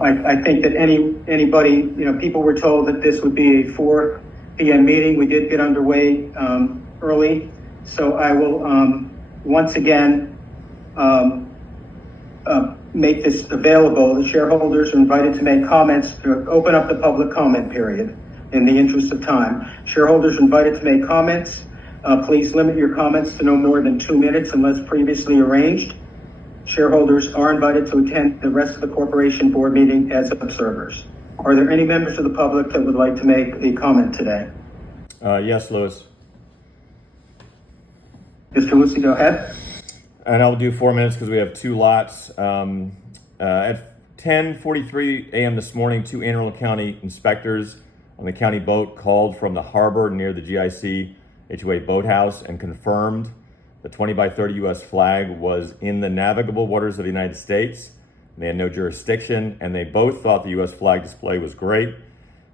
I think that anybody, people were told that this would be a 4 p.m. meeting. We did get underway early. So I will once again make this available. The shareholders are invited to make comments, to open up the public comment period in the interest of time. Shareholders are invited to make comments. Please limit your comments to no more than 2 minutes unless previously arranged. Shareholders are invited to attend the rest of the corporation board meeting as observers. Are there any members of the public that would like to make a comment today? Yes, Louis. Mr. Lucy, go ahead. And I'll do 4 minutes because we have 2 lots. At 10:43 a.m. this morning, 2 Anne Arundel County inspectors on the county boat called from the harbor near the GIC HOA boathouse and confirmed the 20 by 30 U.S. flag was in the navigable waters of the United States. They had no jurisdiction, and they both thought the U.S. flag display was great.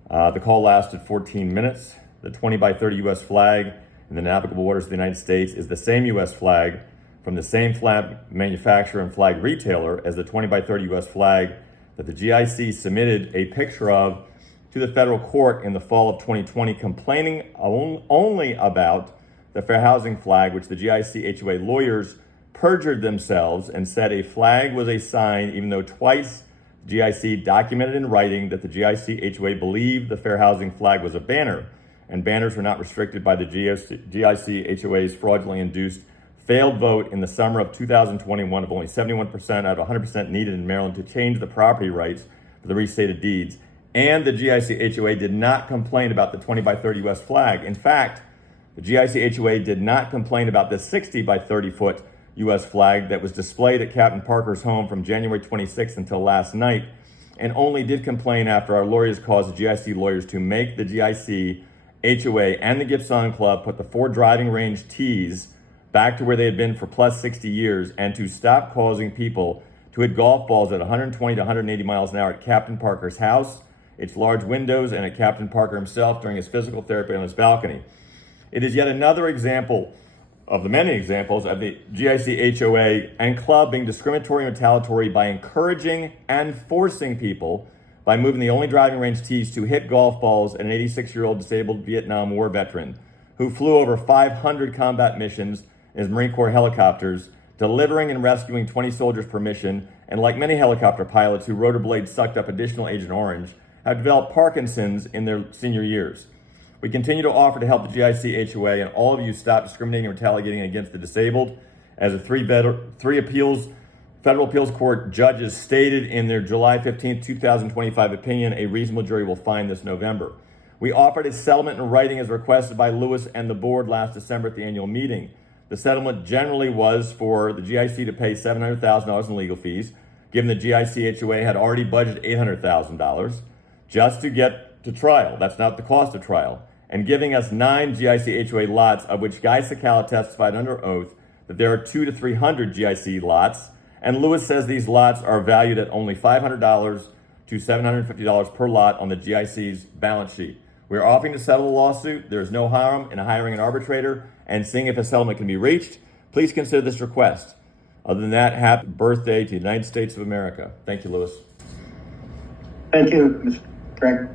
The call lasted 14 minutes. The 20 by 30 U.S. flag in the navigable waters of the United States is the same U.S. flag from the same flag manufacturer and flag retailer as the 20 by 30 U.S. flag that the GIC submitted a picture of to the federal court in the fall of 2020, complaining only about the fair housing flag, which the GIC HOA lawyers perjured themselves and said a flag was a sign, even though twice GIC documented in writing that the GIC HOA believed the fair housing flag was a banner, and banners were not restricted by the GIC HOA's fraudulently induced failed vote in the summer of 2021 of only 71% out of 100% needed in Maryland to change the property rights for the restated deeds. And the GIC HOA did not complain about the 20 by 30 US flag. In fact, the GIC HOA did not complain about the 60 by 30 foot US flag that was displayed at Captain Parker's home from January 26th until last night, and only did complain after our lawyers caused the GIC lawyers to make the GIC HOA and the Gibson Island Club put the 4 driving range tees back to where they had been for plus 60 years, and to stop causing people to hit golf balls at 120 to 180 miles an hour at Captain Parker's house, its large windows, and at Captain Parker himself during his physical therapy on his balcony. It is yet another example of the many examples of the GIC HOA and club being discriminatory and retaliatory by encouraging and forcing people by moving the only driving range tees to hit golf balls at an 86-year-old disabled Vietnam War veteran who flew over 500 combat missions in his Marine Corps helicopters, delivering and rescuing 20 soldiers per mission, and like many helicopter pilots who rotor blades sucked up additional Agent Orange, have developed Parkinson's in their senior years. We continue to offer to help the GIC HOA and all of you stop discriminating and retaliating against the disabled. As the three federal appeals court judges stated in their July 15, 2025 opinion, a reasonable jury will find this November. We offered a settlement in writing as requested by Lewis and the board last December at the annual meeting. The settlement generally was for the GIC to pay $700,000 in legal fees, given the GIC HOA had already budgeted $800,000 just to get to trial. That's not the cost of trial. And giving us 9 GIC HOA lots, of which Guy Sakala testified under oath that there are 200 to 300 GIC lots, and Lewis says these lots are valued at only $500 to $750 per lot on the GIC's balance sheet. We are offering to settle the lawsuit. There is no harm in hiring an arbitrator and seeing if a settlement can be reached. Please consider this request. Other than that, happy birthday to the United States of America. Thank you, Lewis. Thank you, Mr. Frank.